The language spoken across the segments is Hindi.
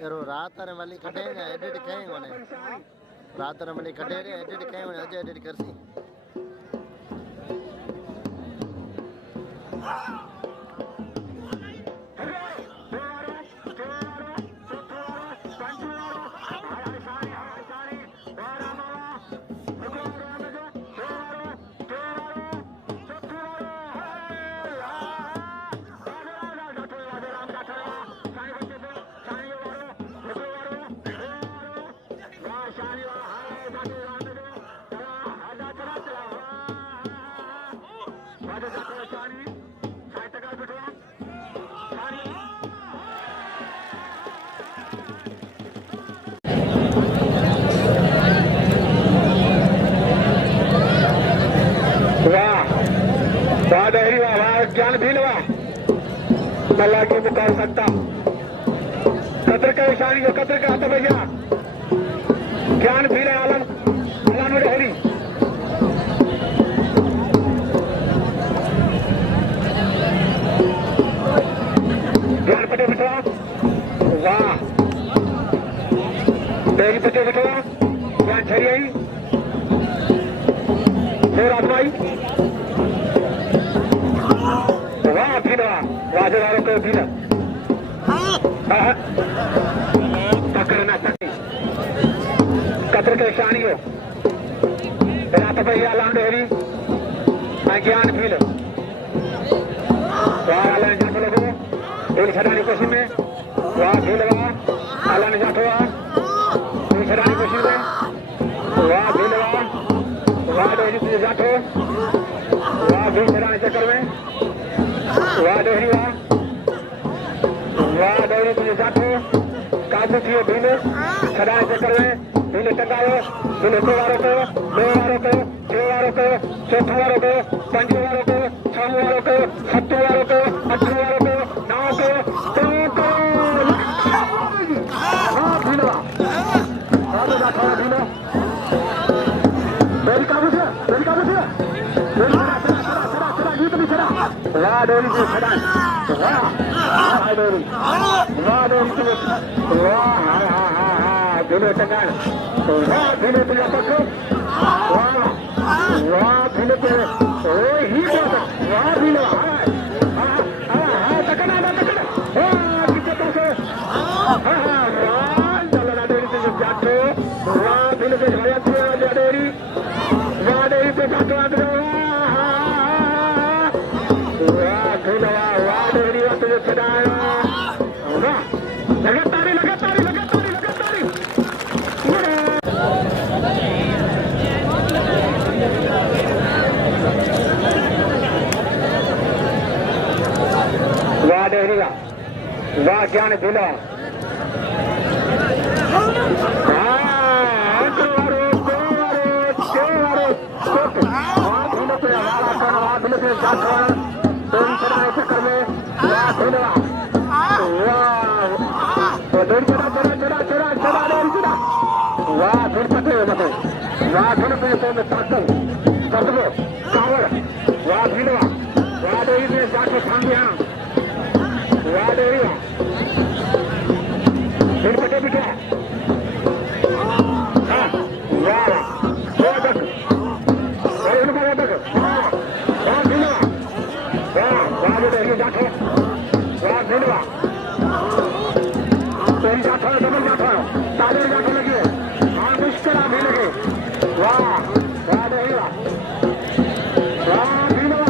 यारो रात रे वाली कटे ने एडिट कहे कोने रात रे वाली कटे रे एडिट कहे कोने अज एडिट करसी ज्ञान भी लगा अल्लाह की मुकाल सकता कदर का शानी जो कदर का हाथ भैया ज्ञान भी लगा आलम अल्लाह ने हरी ज्ञान पटे बिठवा वाह तेरी पटे बिठवा ज्ञान छरी आई फिर आजमाई राजदारों को भी पकड़ना चाहिए कतर के शानी हो रात भैया लांडे हरी मैं ज्ञान भी लो वाह अल्लाह ने जाटो लगो दिल छड़ाने कोशिश में वाह भी लगा अल्लाह ने जाटो दिल छड़ाने कोशिश में वाह भी लगा वाह डेहरी तुझे जाटो वाह भी छड़ाने चक्कर में वाह डेहरी वाह डेहरी तुझे जाटो काबू थियो भीले छड़ाने चक्कर में भीले टंगायो भीले दो वारों को छह वारों को चौथा वारों को पंज वारों को छह वारों को सत्त वारों को अठ वारों को 9 को 3 को हाँ भीला जाटो भीला बेल काबू थियो वाह डेहरी तुझे छड़ा वाह डेहरी तुझे वाह भीले टंगाए वाह भीले तुझे पकड़ो वाह भीले तुझे ही वाह भीले तकना पीछे तुझे वाह डेहरी तुझे जाटो वाह भीले तुझे भैया तुझे डेहरी वाह डेहरी तुझे जाटो वाह ज्ञान दिला चक्कर में वाह फिर पते वाह फिर में ताकत कदमो कावड़ वाह भीलवा वाह डेरी में जाके थामिया वाह डेरी फिर पटे बिठा हाँ वाह तक वाह भीलवा वाह डेरी जाके वाह भीलवा तेरी जाता है डबल जाता है ताले जाके लगी है हाँ मुश्किल भी लगे वाह वाह डेरी वाह भीलवा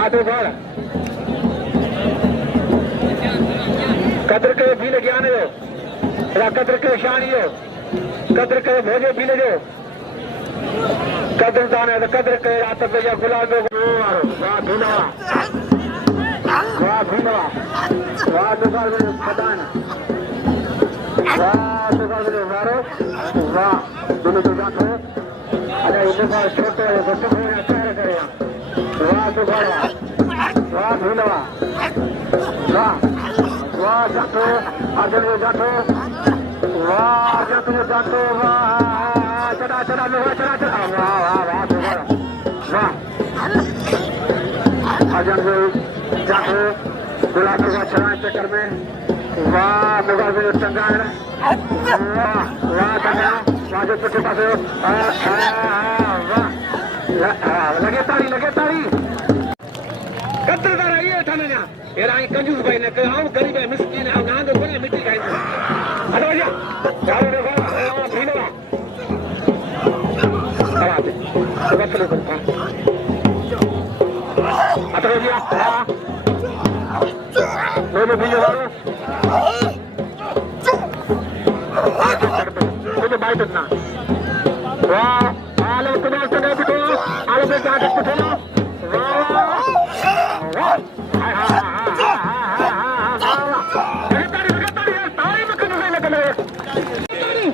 आधो बार कदर के भील ज्ञान जो कदर के शानी जो कदर के भोजे भील जो कदरदान है कदर के रात पे या गुलाब वाह धुना वाह दुकान में खदान वाह दुकान में मारो वाह दोनों दुकान हो अरे ये दुकान छोटे है तो सब में अच्छा करेगा वाह दुकान वाह धुना वाह जातो आगे में जातो वाह जातो वाह चढ़ा वाह वाह दुकान वाह अजन जातो गुलाब का चढ़ाए चक्कर में वाह मुगाल में टंगा है वाह टंगा वाह जो पिछले पास वाह लगे तारी कतरदार ये ठाने ना ये राई कंजूस भाई ने कहा हूं गरीब है मिस्किन है ना तो कोई मिट्टी खाई हटो भैया जाओ देखो भीनवा आते बस लो हटो भैया दोनों भीनवा मुझे बाइट इतना वाह आलो कुमार से गए बिटो आलो पे जाके कुठलो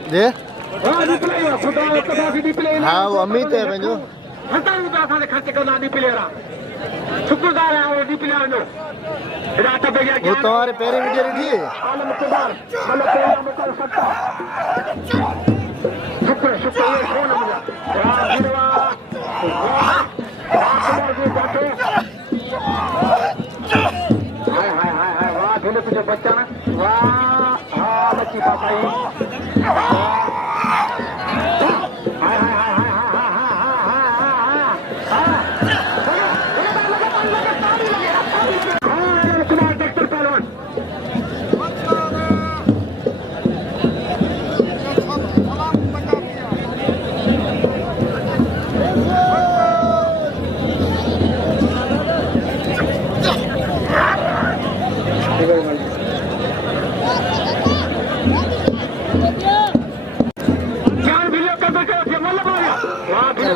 जी हाँ वो अमित है पंहिंजो खर्च कंदा शुक्रदार है वो जो वो तुम्हारे पैरे वीडियो ॾिठी शुक्र ये कौन वाह धुले तुझे बच्चा ना वाह हाँ बच्ची पापाई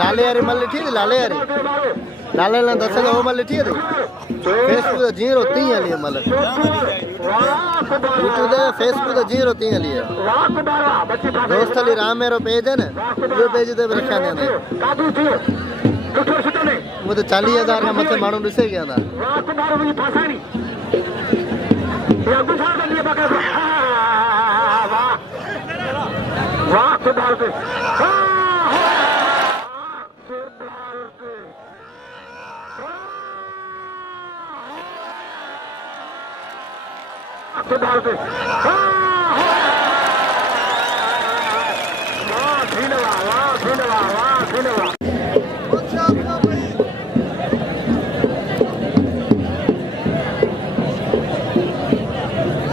लाले यारी मल ॾिठी थी लाले यारी लाले लाइ दस वो मल ॾिठी थी फेसबुक ते जीअं तीअं हली मल यूट्यूब ते फेसबुक ते जीअं तीअं हली दोस्त हली राम मेरो पेज है न उहो पेज ते बि रखिया वेंदा वो तो 40,000 खां मथे माण्हू ॾिसे गया था वाह खुदा से खुदा से वाह धन्यवाद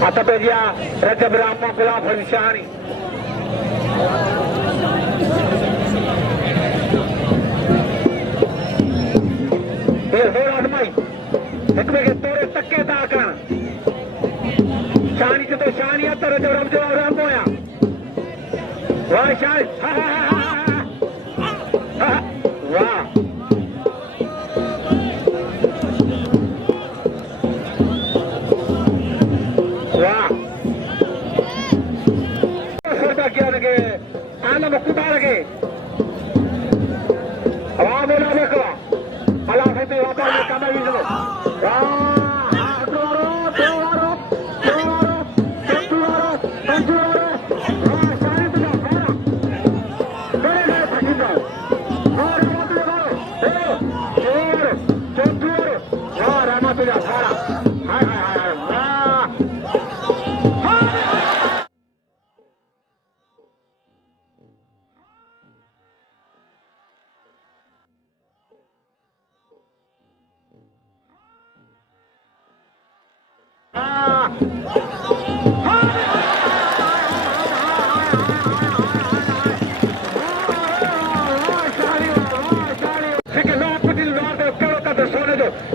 आता पे गया रजब रामा गुलाब शहानी ये हो आदमाई एक में के तोरे तक्के दा कर शहानी तो शहानी आता रजब राम जो राम होया वाह शाह वाह क्या लगे आना मकुटा लगे हवा बोला देखो अल्लाह से वापस में कमा ही चलो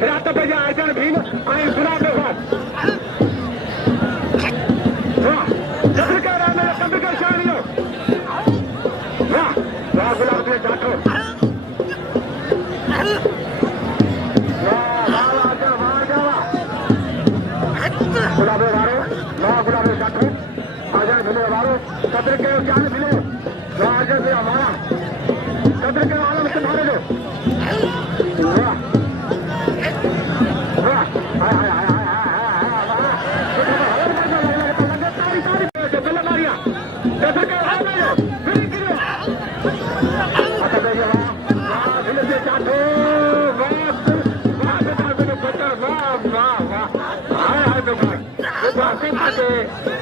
रात पे जा आइटन भीम आई सुना दे वाह जबर का राम मेरा कभी का शानियो वाह गुलाब के जातो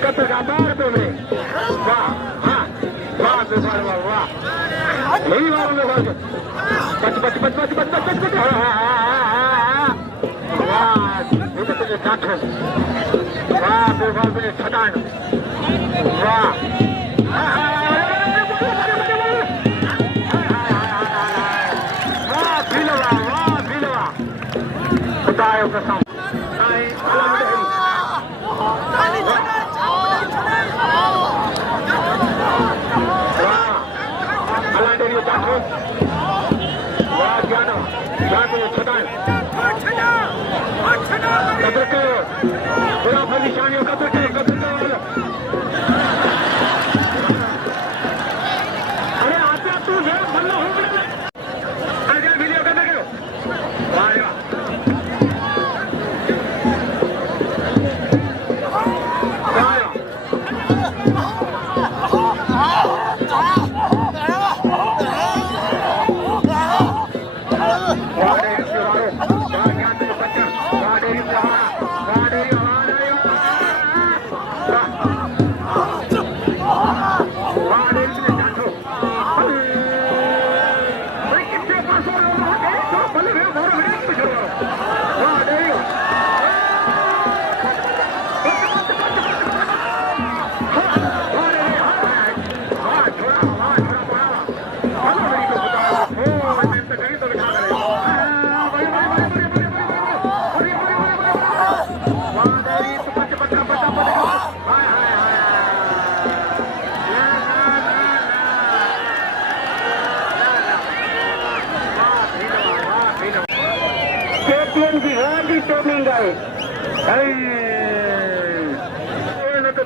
कतर का बाहर पे में वाह हाँ वाह बेकार वाह वाह यही वालों में वाह बच वाह ये तो तुझे काटो वाह बेकार में छटान वाह बताओ कसम कदर करो बुरा परेशानियों कदर करो अरे आजा तू है बल्ला हो गया आजा वीडियो कदर करो वाह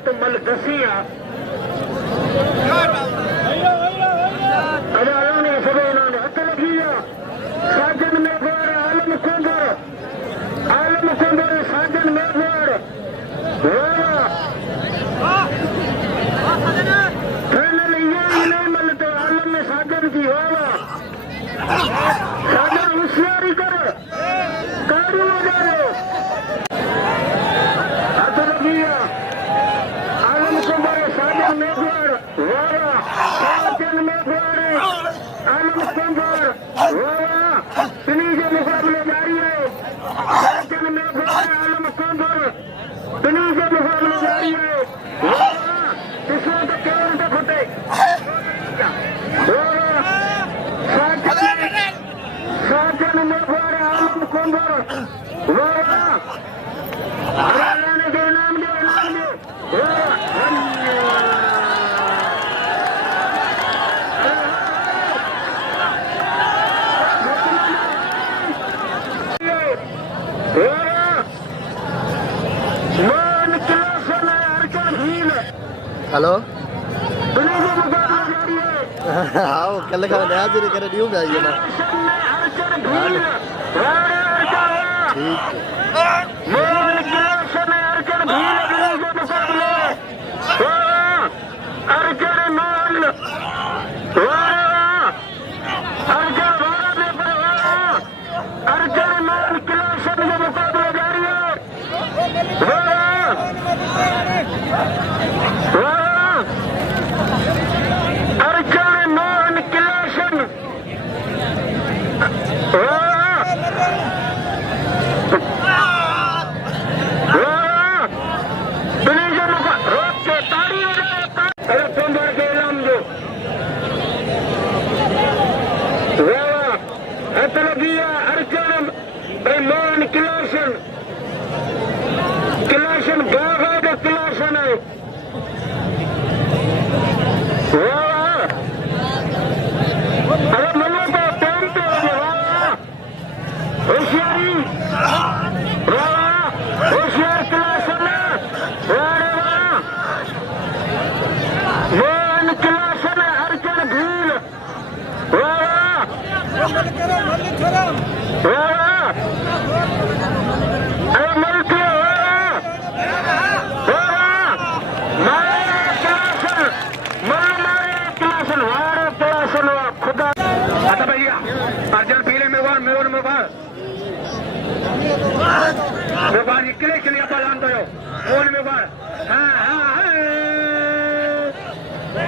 तो मल दसिया अदालों ने सब इन्होंने हक लगी साजन में बार आलम कुंदर साजन में बार फाइनल ये नहीं मलते आलम में साजन की वाला साजन होशियारी कर कारू हो जाए हक लगी साजन में बार वाला साजन में बार आलम कुंदर वाला इन्हीं के मुकाबले जारी है साजन में बार आलम कुंदर इन्हीं के मुकाबले जारी है इसमें तो केवल तक होते साजन में बार आलम कुंदर वाला के नाम दे हेलो आओ कल का हाजिर करे दियो गाइए ना ठीक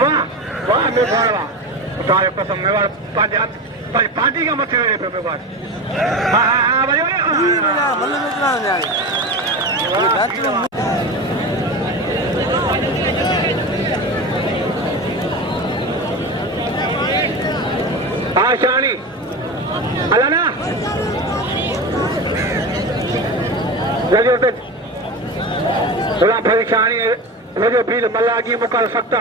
वाह वाह मेवाड़ वाह तारे कसम मेवाड़ पार्टी का मथे वेड़े पे मेवाड़ भाई शहानी अला ना थोड़ा परेशानी जो भील मलागी मुकर सकता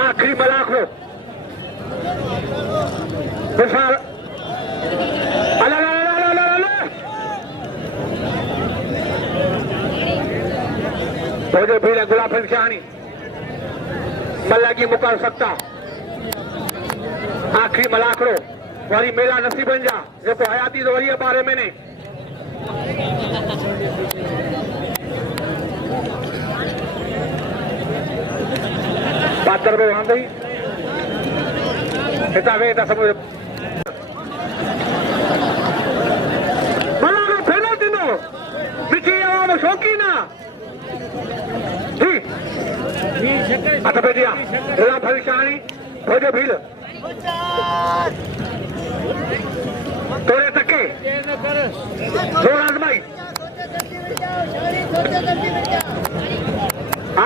आखिरी मलाखरो मिसाल अला जो भील गुलाब परेशानी मलागी मुकर सकता आखिरी मलाखरो वरी मेला नसीबन जा जो हयाती तो वरी बारे में ने बातर में वहां गई हिता वे हिता समझ मलाखरो फाइनल दिनो मिठी आवाम शौकीना जी अच्छा बेटिया गुलाब भविष्याणी भोजो भील तोरे तके जोरान भाई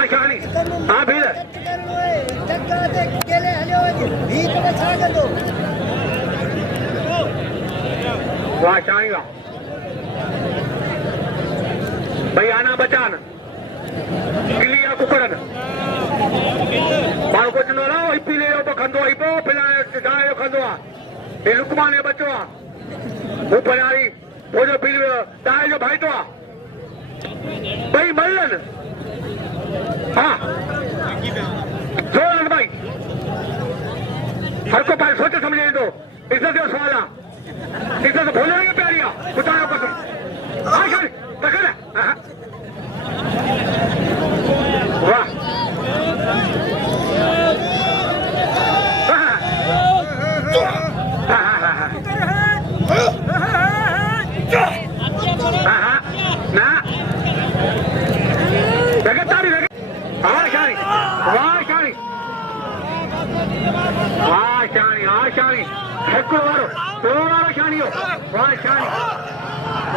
शहानी भीड़ वाह शहानी वाह भाई आना बचान गिलिया कुकड़न माण्हू कुझु न रहो हिपी ले तो खंदो हिपो फिलाए गाय जो खंदो आहे हे लुकमान जो बच्चो आहे हू परारी भोजो पील दाए जो भाइटो आहे ॿई मल्हनि हा जोरन भाई हर को पाए सोचे समझे ईंदो इज़त जो सवाल आहे इज़त भोलण खे प्यारी आहे ॿुधायो कसम हा शरी तकड़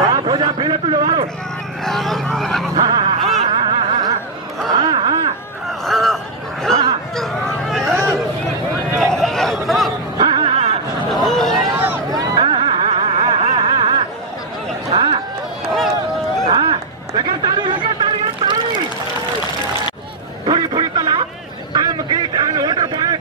वाह भोजा भील तुझो वारो पूरी पूरी तला I am great and water boy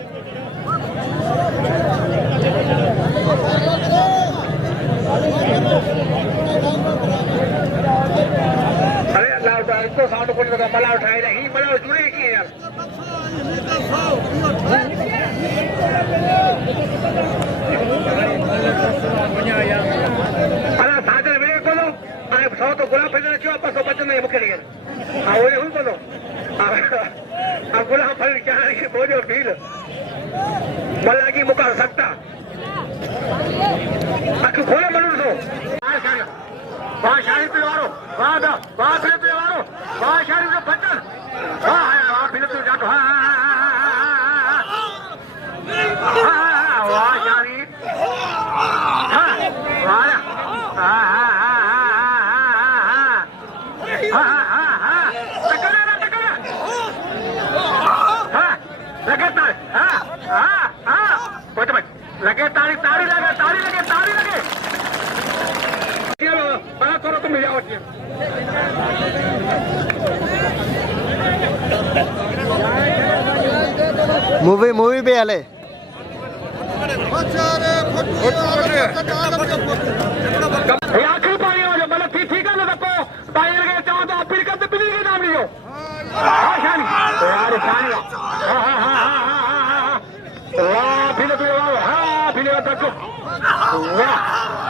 अरे अल्लाह इसको साउंड कुछ लगा मला उठाए रही मला जुड़े की यार अरे साजर वे कोलो अरे सौ तो गुलाब फल चो आपस बचन नहीं मुके रे हां ओए हुन कोलो आ गुलाब फल चाहे के बोझो भील मलागी मुका सकता अख खोले मनु सो वाह शाही पे वारो वाह फिर पे वारो वाह शाही जो बचन वाह फिर तो जातो वाह शाही वाह लगे तारी लगे थोड़ा तुम मिल जाओ मूवी पे हले आखिरी पानी हो मतलब ठीक है ना सबको पानी लगे चाहो तो अपील करते पिली के नाम लियो शानी यार शानी वाह फिर तो वाह फिर तक वाह